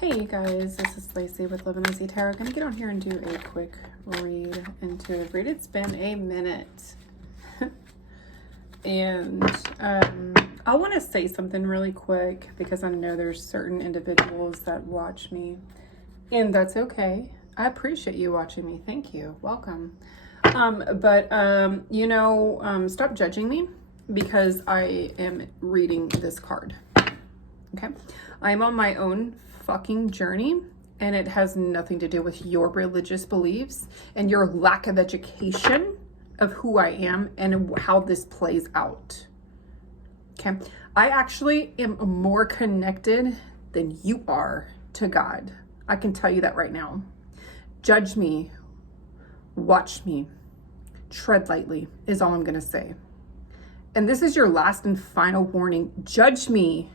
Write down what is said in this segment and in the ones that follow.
Hey you guys, this is Lacey with Love and Lacey Tarot. I'm going to get on here and do a quick read, intuitive read. It's been a minute. And I want to say something really quick because I know there's certain individuals that watch me. And that's okay. I appreciate you watching me. Thank you. Welcome. Stop judging me because I am reading this card. Okay? I'm on my own fucking journey, and it has nothing to do with your religious beliefs and your lack of education of who I am and how this plays out. Okay? I actually am more connected than you are to God. I can tell you that right now. Judge me, watch me, tread lightly is all I'm going to say. And this is your last and final warning. Judge me.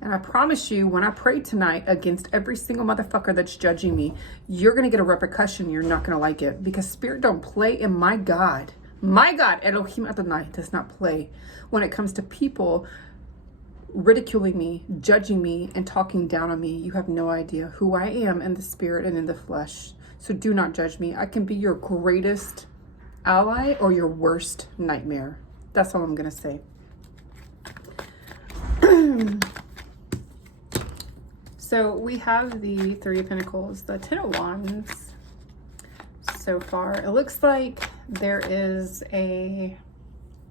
And I promise you, when I pray tonight against every single motherfucker that's judging me, you're going to get a repercussion. You're not going to like it because spirit don't play. And my God, Elohim Adonai does not play when it comes to people ridiculing me, judging me, and talking down on me. You have no idea who I am in the spirit and in the flesh. So do not judge me. I can be your greatest ally or your worst nightmare. That's all I'm going to say. So we have the Three of Pentacles, the Ten of Wands so far. It looks like there is a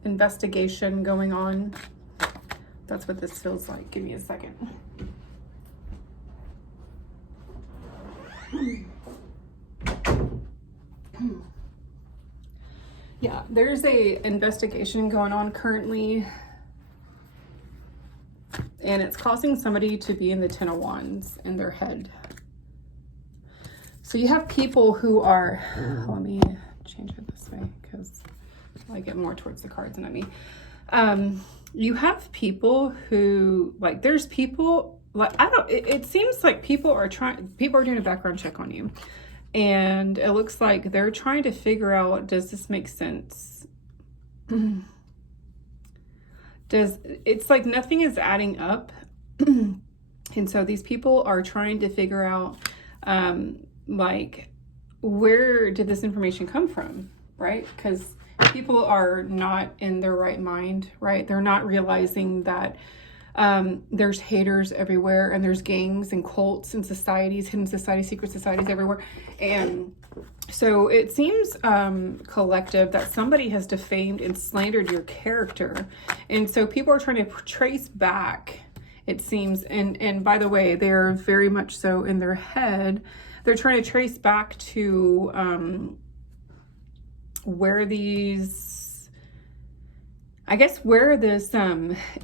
investigation going on. That's what this feels like. Give me a second. Yeah, there's a investigation going on currently. And it's causing somebody to be in the Ten of Wands in their head. So you have people who are, let me change it this way because I get more towards the cards than at me. You have people who, like, there's people, like, it seems like people are doing a background check on you. And it looks like they're trying to figure out, does this make sense? It's like nothing is adding up. And so these people are trying to figure out, like, where did this information come from, right? Because people are not in their right mind, right? They're not realizing that there's haters everywhere, and there's gangs and cults and societies, hidden societies, secret societies everywhere. And so it seems collective that somebody has defamed and slandered your character. And so people are trying to trace back, it seems. And by the way, they're very much so in their head. They're trying to trace back to where these, I guess, where this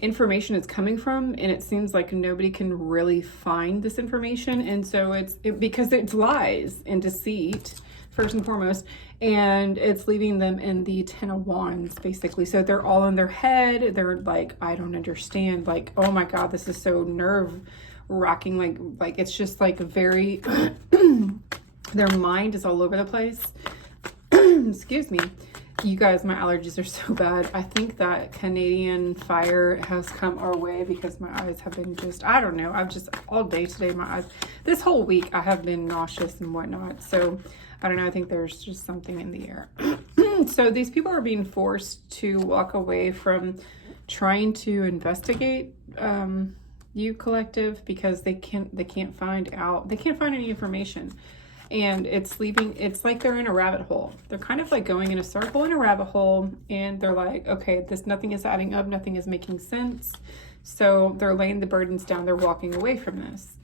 information is coming from. And it seems like nobody can really find this information. And so because it's lies and deceit, first and foremost, and it's leaving them in the Ten of Wands, basically. So they're all in their head. They're like, I don't understand. Like, oh my God, this is so nerve-wracking. Like it's just like very, their mind is all over the place. Excuse me. You guys, my allergies are so bad. I think that Canadian fire has come our way because my eyes have been just, I don't know. I've just, all day today, my eyes, this whole week, I have been nauseous and whatnot. So I don't know. I think there's just something in the air. So these people are being forced to walk away from trying to investigate you, collective, because they can't find any information. And it's like they're in a rabbit hole. They're kind of like going in a circle in a rabbit hole, and they're like, okay, nothing is adding up, nothing is making sense. So they're laying the burdens down, they're walking away from this.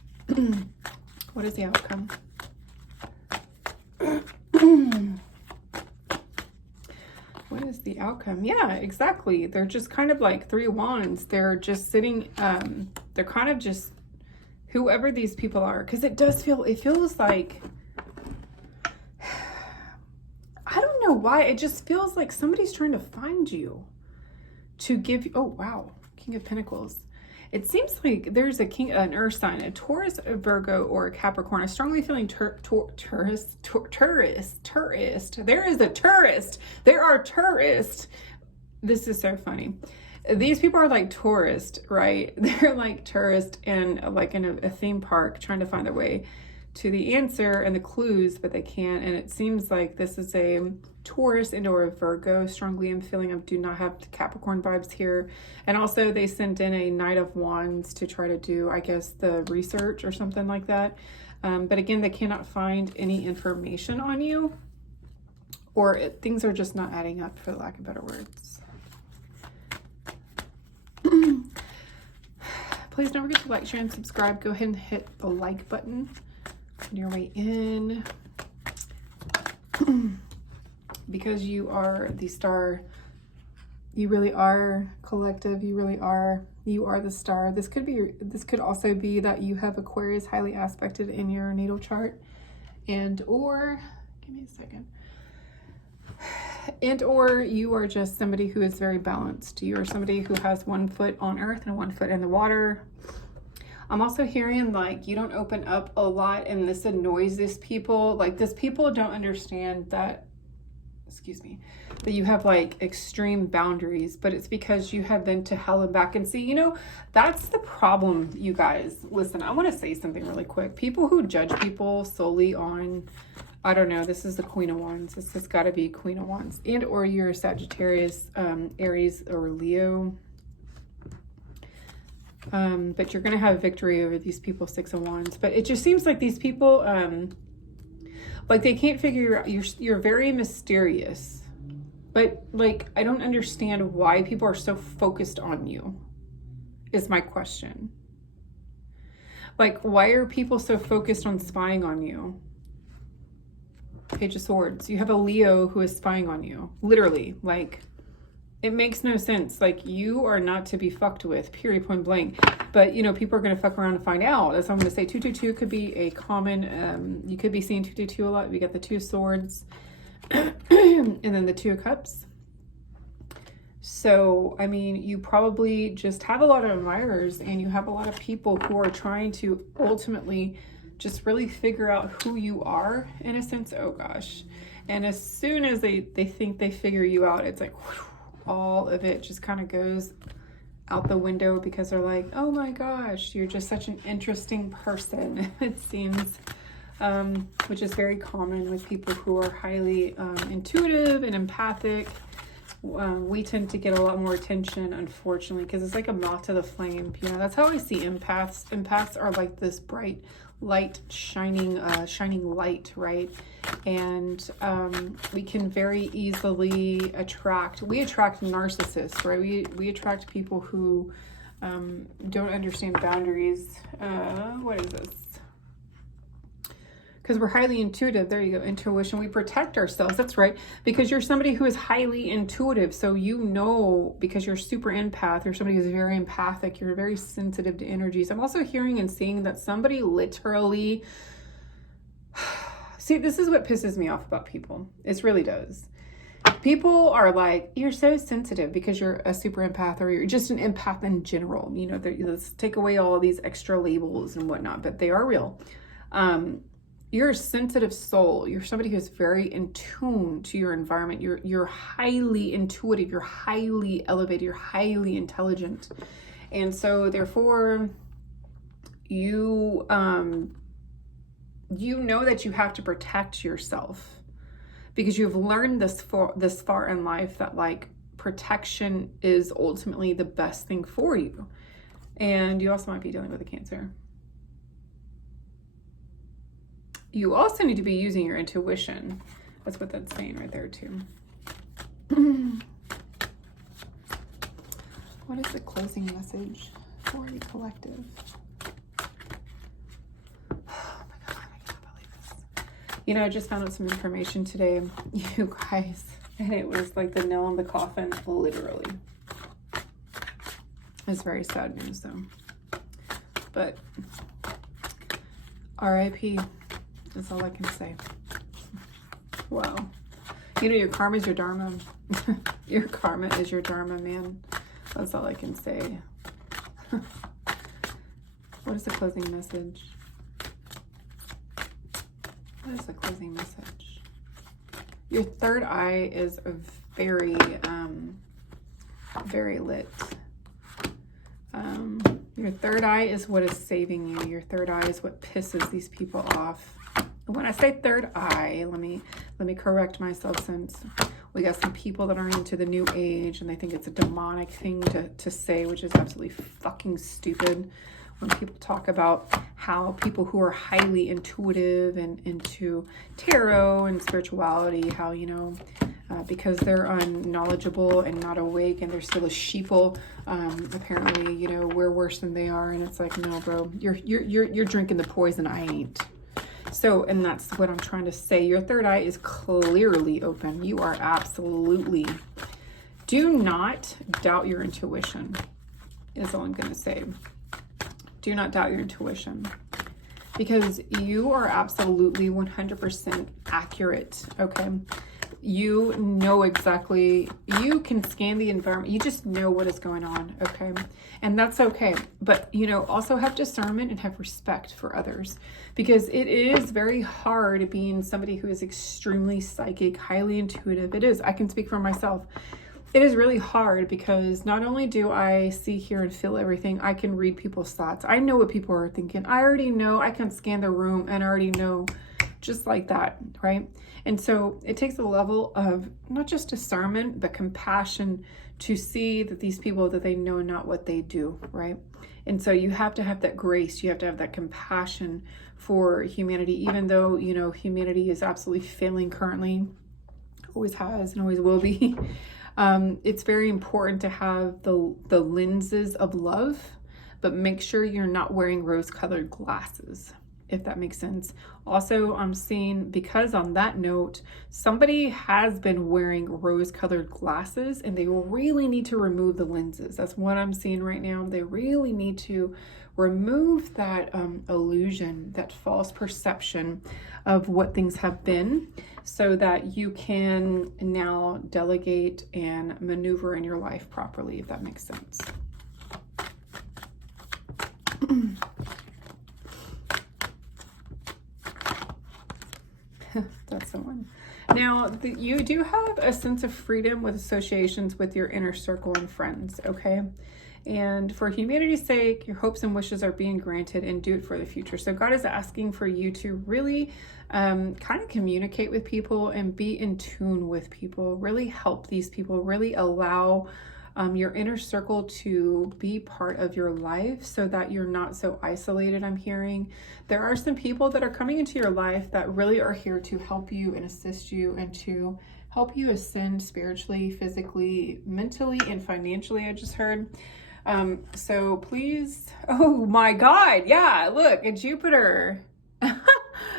What is the outcome? What is the outcome? Yeah, exactly. They're just kind of like Three of Wands. They're just sitting, they're kind of just whoever these people are, because it feels like, I don't know why, it just feels like somebody's trying to find you to give you, oh wow, King of Pentacles. It seems like there's an earth sign, a Taurus, a Virgo, or a Capricorn. A strongly feeling tourist. There is a tourist. There are tourists. This is so funny. these people are like tourists, right? They're like tourists and like in a theme park trying to find their way to the answer and the clues, but they can't. And it seems like this is a Taurus and or a Virgo. Strongly I'm feeling I do not have Capricorn vibes here. And also they sent in a Knight of Wands to try to do, I guess, the research or something like that. But again, they cannot find any information on you, or things are just not adding up, for lack of better words. Please don't forget to like, share, and subscribe. Go ahead and hit the like button on your way in. Because you are the star. You really are collective. You really are. You are the star. This could also be that you have Aquarius highly aspected in your natal chart, and or give me a second. And or you are just somebody who is very balanced. You are somebody who has 1 foot on earth and 1 foot in the water. I'm also hearing like you don't open up a lot, and this annoys these people. Like these people don't understand that, excuse me, that you have like extreme boundaries, but it's because you have been to hell and back. And see, you know, that's the problem, you guys. Listen, I want to say something really quick. People who judge people solely on, I don't know, this is the Queen of Wands. This has got to be Queen of Wands. And or you're Sagittarius, Aries, or Leo. But you're going to have victory over these people, 6 of Wands. But it just seems like these people, like they can't figure out, you're very mysterious. But like, I don't understand why people are so focused on you, is my question. Like, why are people so focused on spying on you? Page of Swords. You have a Leo who is spying on you. Literally. Like, it makes no sense. Like, you are not to be fucked with, period, point blank. But, you know, people are going to fuck around and find out. That's what I'm going to say. 222 could be a common, you could be seeing 222 a lot. We got the 2 swords and then the 2 of cups. So, I mean, you probably just have a lot of admirers, and you have a lot of people who are trying to ultimately just really figure out who you are, in a sense. Oh gosh. And as soon as they think they figure you out, it's like whew, all of it just kind of goes out the window, because they're like, oh my gosh, you're just such an interesting person, it seems. Which is very common with people who are highly intuitive and empathic. We tend to get a lot more attention, unfortunately, because it's like a moth to the flame. You know, that's how I see empaths. Empaths are like this bright light, shining light, right? And we can very easily attract narcissists, right? We attract people who don't understand boundaries. What is this? Because we're highly intuitive. There you go. Intuition. We protect ourselves. That's right. Because you're somebody who is highly intuitive. So you know, because you're super empath, you're somebody who's very empathic. You're very sensitive to energies. I'm also hearing and seeing that somebody literally... See, this is what pisses me off about people. It really does. People are like, you're so sensitive because you're a super empath, or you're just an empath in general. You know, let's take away all these extra labels and whatnot, but they are real. You're a sensitive soul. You're somebody who's very in tune to your environment. You're highly intuitive. You're highly elevated. You're highly intelligent. And so therefore you know that you have to protect yourself, because you've learned this far in life that like protection is ultimately the best thing for you. And you also might be dealing with a Cancer. You also need to be using your intuition. That's what that's saying right there too. What is the closing message for the collective? Oh my God, I can't believe this. You know, I just found out some information today, you guys, and it was like the nail in the coffin, literally. It's very sad news though. But RIP. That's all I can say. Wow. You know, your karma is your dharma. Your karma is your dharma, man. That's all I can say. What is the closing message? What is the closing message? Your third eye is very, very lit. Your third eye is what is saving you. Your third eye is what pisses these people off. And when I say third eye, let me correct myself, since we got some people that are into the new age and they think it's a demonic thing to say, which is absolutely fucking stupid. When people talk about how people who are highly intuitive and into tarot and spirituality, how, you know, because they're unknowledgeable and not awake and they're still a sheeple, apparently, you know, we're worse than they are. And it's like, no, bro, you're drinking the poison. I ain't. So, and that's what I'm trying to say. Your third eye is clearly open. You are absolutely, do not doubt your intuition, is all I'm going to say. Do not doubt your intuition, because you are absolutely 100% accurate. Okay. You know exactly, you can scan the environment. You just know what is going on. Okay. And that's okay. But, you know, also have discernment and have respect for others, because it is very hard being somebody who is extremely psychic, highly intuitive. It is. I can speak for myself. It is really hard, because not only do I see, hear, and feel everything, I can read people's thoughts. I know what people are thinking. I already know. I can scan the room and already know, just like that, right? And so it takes a level of not just discernment, but compassion to see that these people, that they know not what they do, right? And so you have to have that grace. You have to have that compassion for humanity, even though, you know, humanity is absolutely failing currently, always has and always will be. It's very important to have the lenses of love, but make sure you're not wearing rose-colored glasses, if that makes sense. Also, I'm seeing, because on that note, somebody has been wearing rose-colored glasses and they really need to remove the lenses. That's what I'm seeing right now. They really need to remove that illusion, that false perception of what things have been, so that you can now delegate and maneuver in your life properly, if that makes sense. That's the one. Now, you do have a sense of freedom with associations with your inner circle and friends, okay? And for humanity's sake, your hopes and wishes are being granted, and do it for the future. So God is asking for you to really kind of communicate with people and be in tune with people, really help these people, really allow your inner circle to be part of your life, so that you're not so isolated. I'm hearing there are some people that are coming into your life that really are here to help you and assist you, and to help you ascend spiritually, physically, mentally, and financially. I just heard. So please, oh my God. Yeah. Look at Jupiter.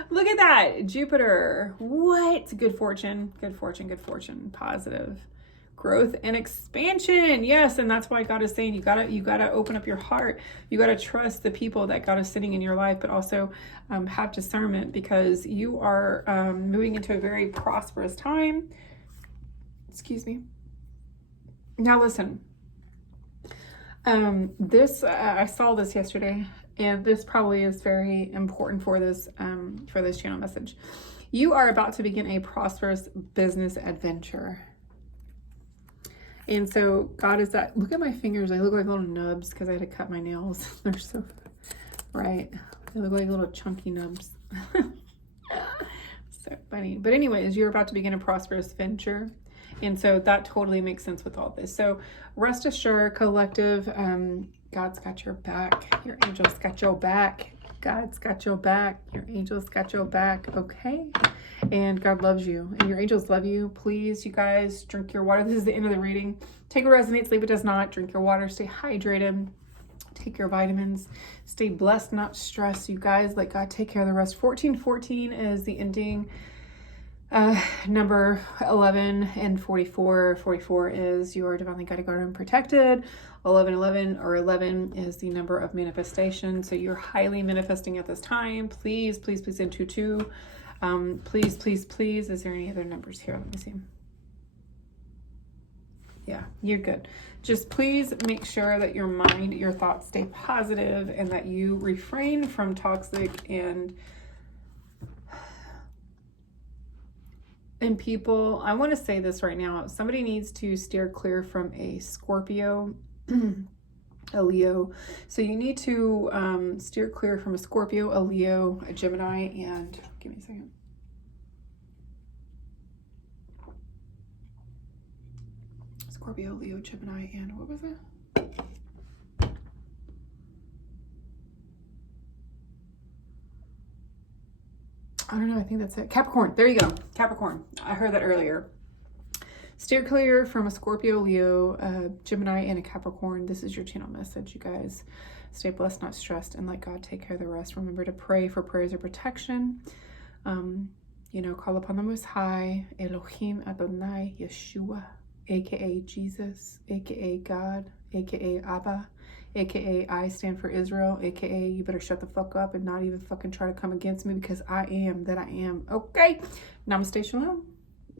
Look at that. Jupiter. What? Good fortune, good fortune, good fortune. Positive growth and expansion. Yes. And that's why God is saying you gotta open up your heart. You gotta trust the people that God is sitting in your life, but also have discernment, because you are moving into a very prosperous time. Excuse me. Now listen. I saw this yesterday, and this probably is very important for this channel message. You are about to begin a prosperous business adventure. And so God is that, look at my fingers. I look like little nubs because I had to cut my nails. They're so, right. They look like little chunky nubs. So funny. But anyways, you're about to begin a prosperous venture. And so that totally makes sense with all this. So rest assured, collective, God's got your back. Your angels got your back. God's got your back. Your angels got your back. Okay. And God loves you, and your angels love you. Please, you guys, drink your water. This is the end of the reading. Take what resonates, leave it does not. Drink your water. Stay hydrated. Take your vitamins. Stay blessed, not stressed. You guys, let God take care of the rest. 1414 is the ending. Number 11 and 44. 44 is you are divinely guided, guarded, and protected. 11 or 11 is the number of manifestation. So you're highly manifesting at this time. Please, please, please, into 2. Please, please, please. Is there any other numbers here? Let me see. Yeah, you're good. Just please make sure that your mind, your thoughts stay positive, and that you refrain from toxic and people. I want to say this right now. Somebody needs to steer clear from a Scorpio. a Leo. So you need to steer clear from a Scorpio, a Leo, a Gemini, and give me a second. Scorpio, Leo, Gemini, and what was it? I don't know. I think that's it. Capricorn. There you go. Capricorn. I heard that earlier. Steer clear from a Scorpio, Leo, Gemini, and a Capricorn. This is your channel message, you guys. Stay blessed, not stressed, and let God take care of the rest. Remember to pray for prayers of protection. You know, call upon the Most High, Elohim Adonai Yeshua, aka Jesus, aka God, aka Abba, aka I stand for Israel, aka you better shut the fuck up and not even fucking try to come against me because I am that I am. Okay. Namaste, Shalom.